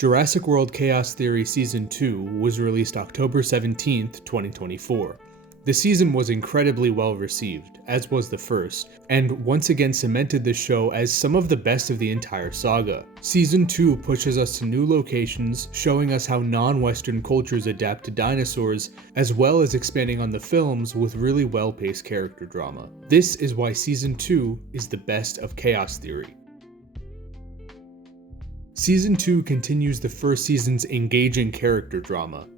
Jurassic World Chaos Theory Season 2 was released October 17th, 2024. The season was incredibly well received, as was the first, and once again cemented the show as some of the best of the entire saga. Season 2 pushes us to new locations, showing us how non-Western cultures adapt to dinosaurs, as well as expanding on the films with really well-paced character drama. This is why Season 2 is the best of Chaos Theory. Season 2 continues the first season's engaging character drama.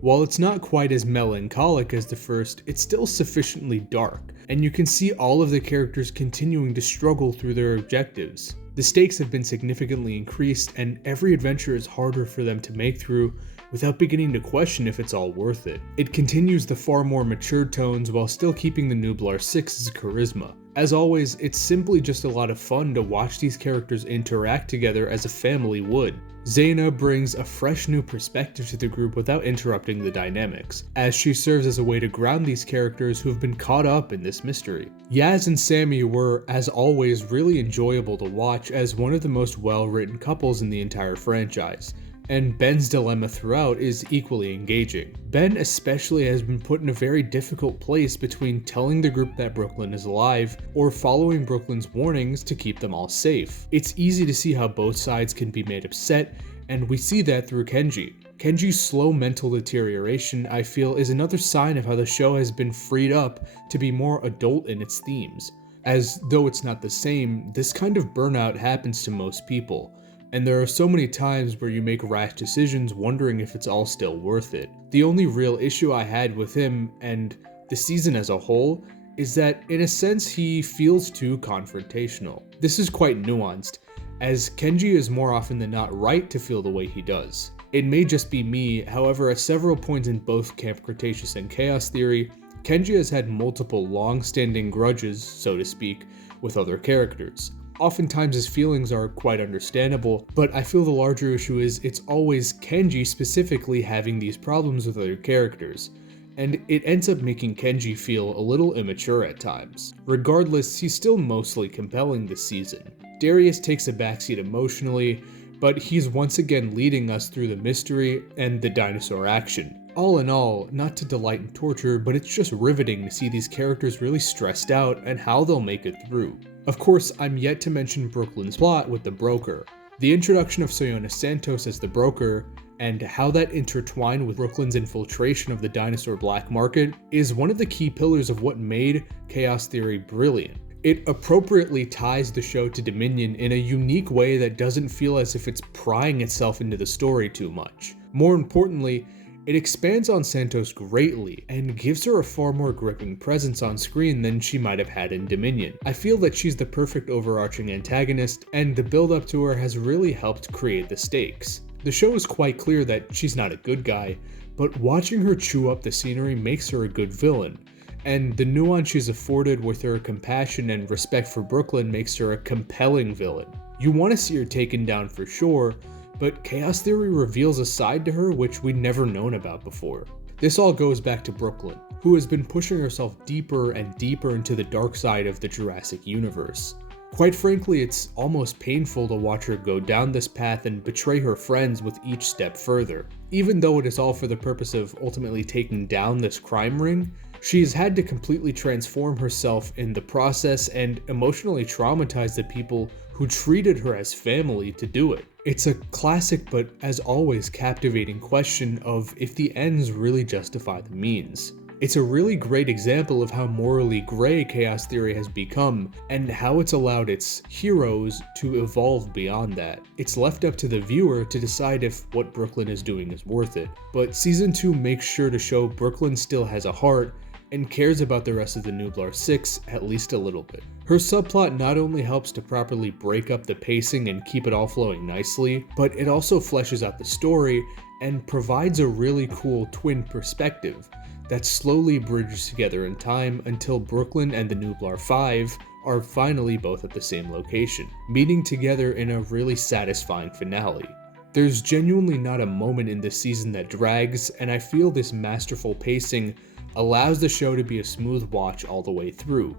While it's not quite as melancholic as the first, it's still sufficiently dark, and you can see all of the characters continuing to struggle through their objectives. The stakes have been significantly increased, and every adventure is harder for them to make through without beginning to question if it's all worth it. It continues the far more mature tones while still keeping the Nublar 6's charisma. As always, it's simply just a lot of fun to watch these characters interact together as a family would. Zaina brings a fresh new perspective to the group without interrupting the dynamics, as she serves as a way to ground these characters who have been caught up in this mystery. Yaz and Sammy were, as always, really enjoyable to watch as one of the most well-written couples in the entire franchise. And Ben's dilemma throughout is equally engaging. Ben especially has been put in a very difficult place between telling the group that Brooklyn is alive or following Brooklyn's warnings to keep them all safe. It's easy to see how both sides can be made upset, and we see that through Kenji. Kenji's slow mental deterioration, I feel, is another sign of how the show has been freed up to be more adult in its themes. As though it's not the same, this kind of burnout happens to most people. And there are so many times where you make rash decisions wondering if it's all still worth it. The only real issue I had with him, and the season as a whole, is that in a sense he feels too confrontational. This is quite nuanced, as Kenji is more often than not right to feel the way he does. It may just be me, however at several points in both Camp Cretaceous and Chaos Theory, Kenji has had multiple long-standing grudges, so to speak, with other characters. Oftentimes his feelings are quite understandable, but I feel the larger issue is it's always Kenji specifically having these problems with other characters, and it ends up making Kenji feel a little immature at times. Regardless, he's still mostly compelling this season. Darius takes a backseat emotionally, but he's once again leading us through the mystery and the dinosaur action. All in all, not to delight in torture, but it's just riveting to see these characters really stressed out and how they'll make it through. Of course, I'm yet to mention Brooklyn's plot with the broker. The introduction of Soyona Santos as the broker, and how that intertwined with Brooklyn's infiltration of the dinosaur black market, is one of the key pillars of what made Chaos Theory brilliant. It appropriately ties the show to Dominion in a unique way that doesn't feel as if it's prying itself into the story too much. More importantly, it expands on Santos greatly and gives her a far more gripping presence on screen than she might have had in Dominion. I feel that she's the perfect overarching antagonist, and the build up to her has really helped create the stakes. The show is quite clear that she's not a good guy, but watching her chew up the scenery makes her a good villain, and the nuance she's afforded with her compassion and respect for Brooklyn makes her a compelling villain. You want to see her taken down for sure, but Chaos Theory reveals a side to her which we'd never known about before. This all goes back to Brooklyn, who has been pushing herself deeper and deeper into the dark side of the Jurassic universe. Quite frankly, it's almost painful to watch her go down this path and betray her friends with each step further. Even though it is all for the purpose of ultimately taking down this crime ring, she has had to completely transform herself in the process and emotionally traumatize the people who treated her as family to do it. It's a classic but as always captivating question of if the ends really justify the means. It's a really great example of how morally gray Chaos Theory has become and how it's allowed its heroes to evolve beyond that. It's left up to the viewer to decide if what Brooklyn is doing is worth it. But Season 2 makes sure to show Brooklyn still has a heart and cares about the rest of the Nublar 6 at least a little bit. Her subplot not only helps to properly break up the pacing and keep it all flowing nicely, but it also fleshes out the story and provides a really cool twin perspective that slowly bridges together in time until Brooklyn and the Nublar 5 are finally both at the same location, meeting together in a really satisfying finale. There's genuinely not a moment in this season that drags, and I feel this masterful pacing allows the show to be a smooth watch all the way through.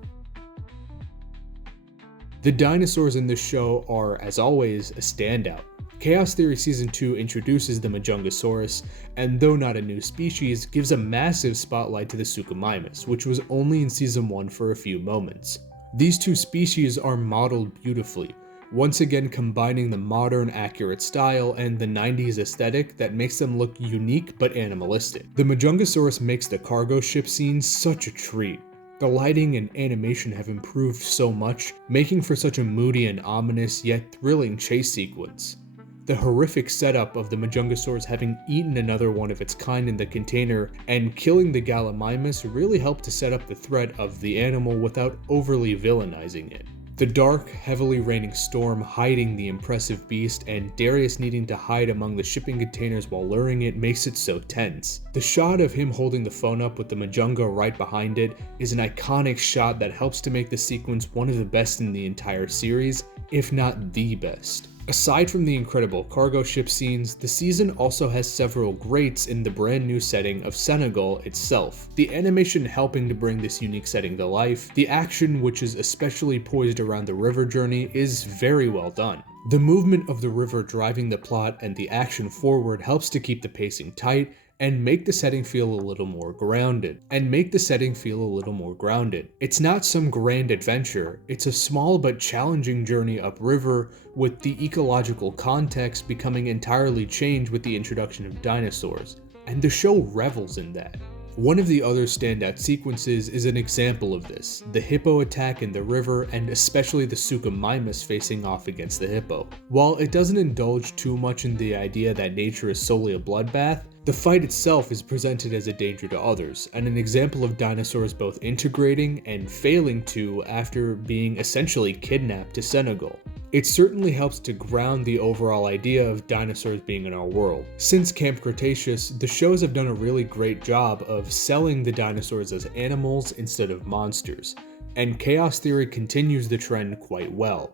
The dinosaurs in this show are, as always, a standout. Chaos Theory Season 2 introduces the Majungasaurus, and though not a new species, gives a massive spotlight to the Suchomimus, which was only in Season 1 for a few moments. These two species are modeled beautifully, once again combining the modern accurate style and the 90s aesthetic that makes them look unique but animalistic. The Majungasaurus makes the cargo ship scene such a treat. The lighting and animation have improved so much, making for such a moody and ominous yet thrilling chase sequence. The horrific setup of the Majungasaurus having eaten another one of its kind in the container and killing the Gallimimus really helped to set up the threat of the animal without overly villainizing it. The dark, heavily raining storm hiding the impressive beast and Darius needing to hide among the shipping containers while luring it makes it so tense. The shot of him holding the phone up with the Majunga right behind it is an iconic shot that helps to make the sequence one of the best in the entire series, if not the best. Aside from the incredible cargo ship scenes, the season also has several greats in the brand new setting of Senegal itself. The animation helping to bring this unique setting to life, the action which is especially poised around the river journey is very well done. The movement of the river driving the plot and the action forward helps to keep the pacing tight and make the setting feel a little more grounded. It's not some grand adventure, it's a small but challenging journey upriver with the ecological context becoming entirely changed with the introduction of dinosaurs, and the show revels in that. One of the other standout sequences is an example of this, the hippo attack in the river and especially the Suchomimus facing off against the hippo. While it doesn't indulge too much in the idea that nature is solely a bloodbath, the fight itself is presented as a danger to others, and an example of dinosaurs both integrating and failing to after being essentially kidnapped to Senegal. It certainly helps to ground the overall idea of dinosaurs being in our world. Since Camp Cretaceous, the shows have done a really great job of selling the dinosaurs as animals instead of monsters, and Chaos Theory continues the trend quite well.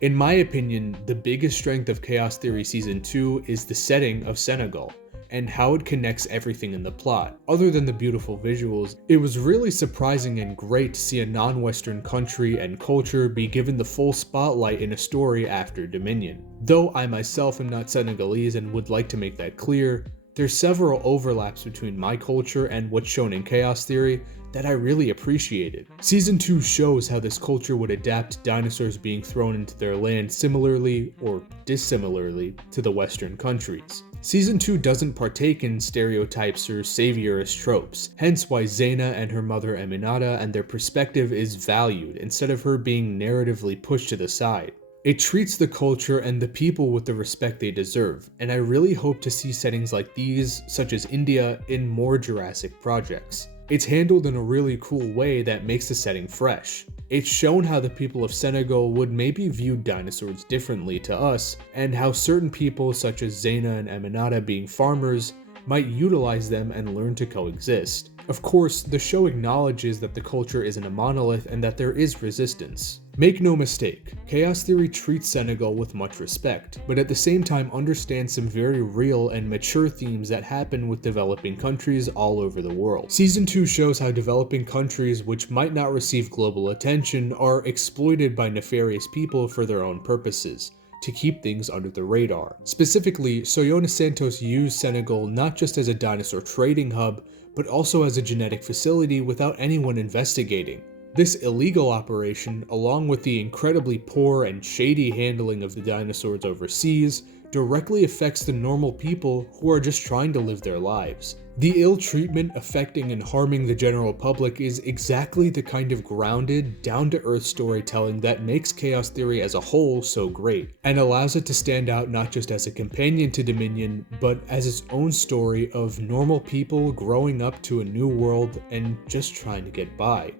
In my opinion, the biggest strength of Chaos Theory Season 2 is the setting of Senegal, and how it connects everything in the plot. Other than the beautiful visuals, it was really surprising and great to see a non-Western country and culture be given the full spotlight in a story after Dominion. Though I myself am not Senegalese and would like to make that clear, there's several overlaps between my culture and what's shown in Chaos Theory that I really appreciated. Season 2 shows how this culture would adapt to dinosaurs being thrown into their land similarly or dissimilarly to the Western countries. Season 2 doesn't partake in stereotypes or saviorist tropes, hence why Zaina and her mother Aminata and their perspective is valued instead of her being narratively pushed to the side. It treats the culture and the people with the respect they deserve, and I really hope to see settings like these, such as India, in more Jurassic projects. It's handled in a really cool way that makes the setting fresh. It's shown how the people of Senegal would maybe view dinosaurs differently to us, and how certain people such as Zaina and Aminata being farmers might utilize them and learn to coexist. Of course, the show acknowledges that the culture isn't a monolith and that there is resistance. Make no mistake, Chaos Theory treats Senegal with much respect, but at the same time understands some very real and mature themes that happen with developing countries all over the world. Season 2 shows how developing countries which might not receive global attention are exploited by nefarious people for their own purposes, to keep things under the radar. Specifically, Soyona Santos used Senegal not just as a dinosaur trading hub, but also as a genetic facility without anyone investigating. This illegal operation, along with the incredibly poor and shady handling of the dinosaurs overseas, directly affects the normal people who are just trying to live their lives. The ill treatment affecting and harming the general public is exactly the kind of grounded, down-to-earth storytelling that makes Chaos Theory as a whole so great, and allows it to stand out not just as a companion to Dominion, but as its own story of normal people growing up to a new world and just trying to get by.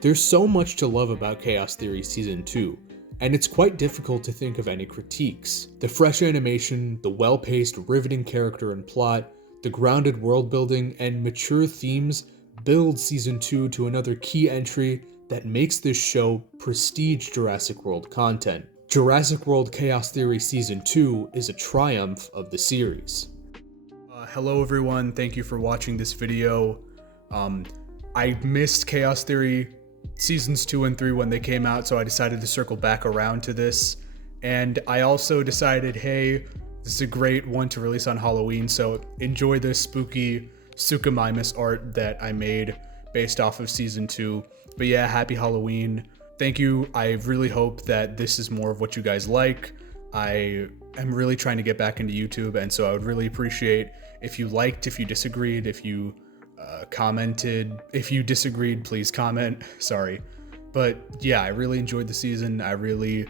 There's so much to love about Chaos Theory Season 2, and it's quite difficult to think of any critiques. The fresh animation, the well-paced, riveting character and plot, the grounded world building, and mature themes build Season 2 to another key entry that makes this show prestige Jurassic World content. Jurassic World Chaos Theory Season 2 is a triumph of the series. Hello everyone, thank you for watching this video. I missed Chaos Theory seasons 2 and 3 when they came out, so I decided to circle back around to this. And I also decided, hey, this is a great one to release on Halloween, so enjoy this spooky Suchomimus art that I made based off of season 2. But yeah, happy Halloween. Thank you. I really hope that this is more of what you guys like. I am really trying to get back into YouTube, and so I would really appreciate if you liked, if you disagreed, if you commented. If you disagreed, please comment. Sorry. But yeah, I really enjoyed the season. I really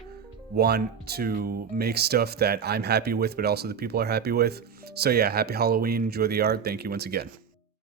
want to make stuff that I'm happy with, but also the people are happy with. So yeah, happy Halloween. Enjoy the art. Thank you once again.